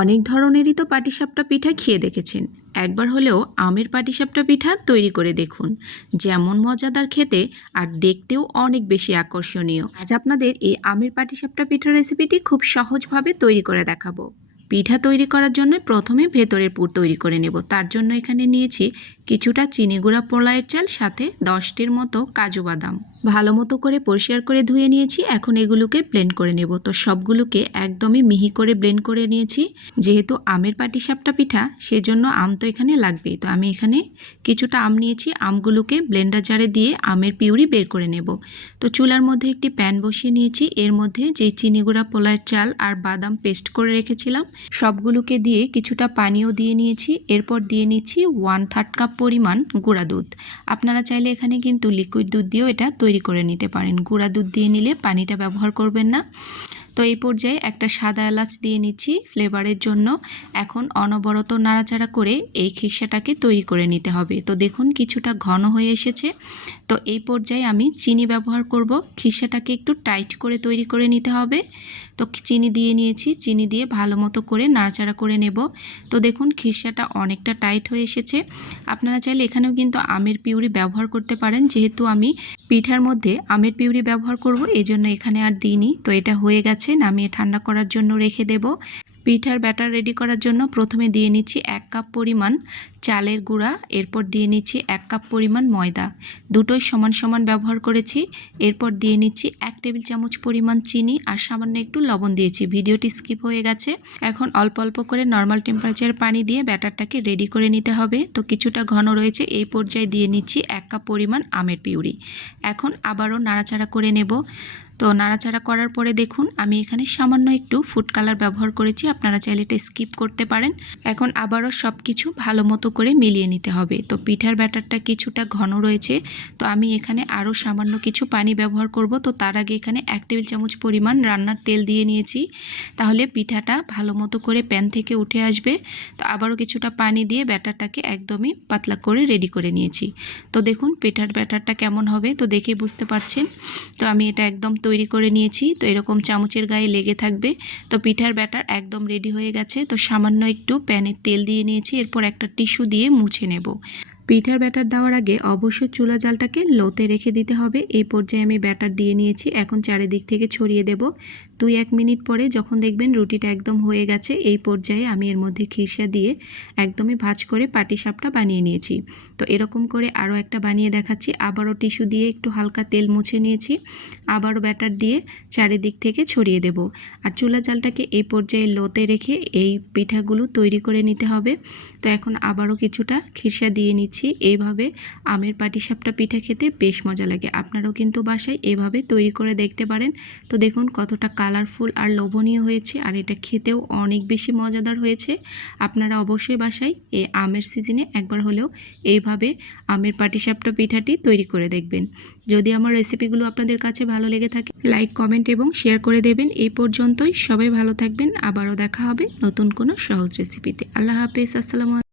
অনেক ধরনেরই তো পাটিসাপটা পিঠা খেয়ে দেখেছেন। একবার হলেও আমের পাটিসাপটা পিঠা তৈরি করে দেখুন। যেমন মজাদার খেতে আর দেখতেও অনেক বেশি আকর্ষণীয়। আজ আপনাদের এই আমের পাটিসাপটা পিঠার রেসিপিটি খুব সহজভাবে তৈরি করে দেখাবো। পিঠা তৈরি করার জন্য প্রথমে ভেতরের পুর তৈরি করে নেব। তার জন্য এখানে নিয়েছি কিছুটা চিনি গুঁড়া পোলাওয়ের চাল, সাথে 10টির মতো কাজু বাদাম। ভালো মতো করে পরিষ্কার করে ধুয়ে নিয়েছি। এখন এগুলোকে ব্লেন্ড করে নেব। তো সবগুলোকে একদমই মিহি করে ব্লেন্ড করে নিয়েছি। যেহেতু আমের পাটিসাপটা পিঠা, সেজন্য আম তো এখানে লাগবেই। তো আমি এখানে কিছুটা আম নিয়েছি। আমগুলোকে ব্লেন্ডার জারে দিয়ে আমের পিউরি বের করে নেব। তো চুলার মধ্যে একটি প্যান বসিয়ে নিয়েছি। এর মধ্যে যেই চিনি গুঁড়া পোলাওয়ের চাল আর বাদাম পেস্ট করে রেখেছিলাম সবগুলোকে দিয়ে কিছুটা পানিও দিয়ে নিয়েছি। এরপর দিয়ে নিচ্ছি 1/3 কাপ পরিমাণ গুঁড়া দুধ। আপনারা চাইলে এখানে কিন্তু লিকুইড দুধ দিয়েও এটা তৈরি করে নিতে পারেন। গুঁড়া দুধ দিয়ে নিলে পানিটা ব্যবহার করবেন না। তো এই পর্যায়ে একটা সাদা এলাচ দিয়ে নিচ্ছি ফ্লেভারের জন্য। এখন অনবরত নাড়াচাড়া করে এই খিরসাটাকে তৈরি করে নিতে হবে। তো দেখুন কিছুটা ঘন হয়ে এসেছে। তো এই পর্যায়ে আমি চিনি ব্যবহার করব। খিরসাটাকে একটু টাইট করে তৈরি করে নিতে হবে। তো চিনি দিয়ে নিয়েছি। চিনি দিয়ে ভালো মতো করে নাড়াচাড়া করে নেব। তো দেখুন খিরসাটা অনেকটা টাইট হয়ে এসেছে। আপনারা চাইলে এখানেও কিন্তু আমের পিউরি ব্যবহার করতে পারেন। যেহেতু আমি পিঠার মধ্যে আমের পিউরি ব্যবহার করব, এই জন্য এখানে আর দিইনি। তো এটা হয়ে গেছে, নামিয়ে ঠান্ডা করার জন্য রেখে দেব। পিঠার ব্যাটার রেডি করার জন্য প্রথমে দিয়ে নিচ্ছি 1 কাপ পরিমাণ চালের গুঁড়া, এরপর দিয়ে নিচ্ছি 1 কাপ পরিমাণ ময়দা। দুটোই সমান সমান ব্যবহার করেছি। এরপর দিয়ে নিচ্ছি 1 টেবিল চামচ পরিমাণ চিনি আর সামান্য একটু লবণ দিয়েছি। ভিডিওটি স্কিপ হয়ে গেছে। এখন অল্প অল্প করে নর্মাল টেম্পারেচার পানি দিয়ে ব্যাটারটাকে রেডি করে নিতে হবে। তো কিছুটা ঘন রয়েছে। এই পর্যায়ে দিয়ে নিচ্ছি 1 কাপ পরিমাণ আমের পিউরি। এখন আবারও নাড়াচাড়া করে নেব। তো নাড়াচাড়া করার পরে দেখুন আমি এখানে সামান্য একটু ফুড কালার ব্যবহার করেছি। আপনারা চাইলে এটা স্কিপ করতে পারেন। এখন আবারও সব কিছু ভালো মতো করে মিলিয়ে নিতে হবে। তো পিঠার ব্যাটারটা কিছুটা ঘন রয়েছে। তো আমি এখানে আরও সামান্য কিছু পানি ব্যবহার করব। তো তার আগে এখানে 1 টেবিল চামচ পরিমাণ রান্নার তেল দিয়ে নিয়েছি। তাহলে পিঠাটা ভালো মতো করে প্যান থেকে উঠে আসবে। তো আবারও কিছুটা পানি দিয়ে ব্যাটারটাকে একদমই পাতলা করে রেডি করে নিয়েছি। তো দেখুন পিঠার ব্যাটারটা কেমন হবে তো দেখেই বুঝতে পারছেন। তো আমি এটা একদম তৈরি করে নিয়েছি। তো এরকম চামচের গায়ে লেগে থাকবে। তো পিঠার ব্যাটার একদম রেডি হয়ে গেছে। তো সামান্য একটু প্যানে তেল দিয়ে নিয়েছি। এরপর একটা টিস্যু দিয়ে মুছে নেব। পিঠার ব্যাটার দেওয়ার আগে অবশ্যই চুলা জালটাকে লোতে রেখে দিতে হবে। এই পর্যায়ে আমি ব্যাটার দিয়ে নিয়েছি। এখন চারিদিক থেকে ছড়িয়ে দেব। 2-1 মিনিট পরে যখন দেখবেন রুটিটা একদম হয়ে গেছে, এই পর্যায়ে আমি এর মধ্যে খিরসা দিয়ে একদমই ভাঁজ করে পাটিসাপটা বানিয়ে নিয়েছি। তো এরকম করে আরও একটা বানিয়ে দেখাচ্ছি। আবারও টিস্যু দিয়ে একটু হালকা তেল মুছে নিয়েছি। আবারও ব্যাটার দিয়ে চারিদিক থেকে ছড়িয়ে দেব। আর চুলা জালটাকে এই পর্যায়ে লোতে রেখে এই পিঠাগুলো তৈরি করে নিতে হবে। তো এখন আবারও কিছুটা খিরসা দিয়ে নিচ্ছি। এইভাবে আমের পাটিসাপটা পিঠা খেতে বেশ মজা লাগে। আপনারাও কিন্তু বাসায় এভাবে তৈরি করে দেখতে পারেন। তো দেখুন কতটা কালারফুল আর লোভনীয় হয়েছে, আর এটা খেতেও অনেক বেশি মজাদার হয়েছে। আপনারা অবশ্যই বাসায় এই আমের সিজনে একবার হলেও এইভাবে আমের পাটিসাপটা পিঠাটি তৈরি করে দেখবেন। যদি আমার রেসিপিগুলো আপনাদের কাছে ভালো লেগে থাকে, লাইক, কমেন্ট এবং শেয়ার করে দেবেন। এই পর্যন্তই। সবাই ভালো থাকবেন। আবারও দেখা হবে নতুন কোনো সহজ রেসিপিতে। আল্লাহ হাফেজ। আসসালামু আলাইকুম।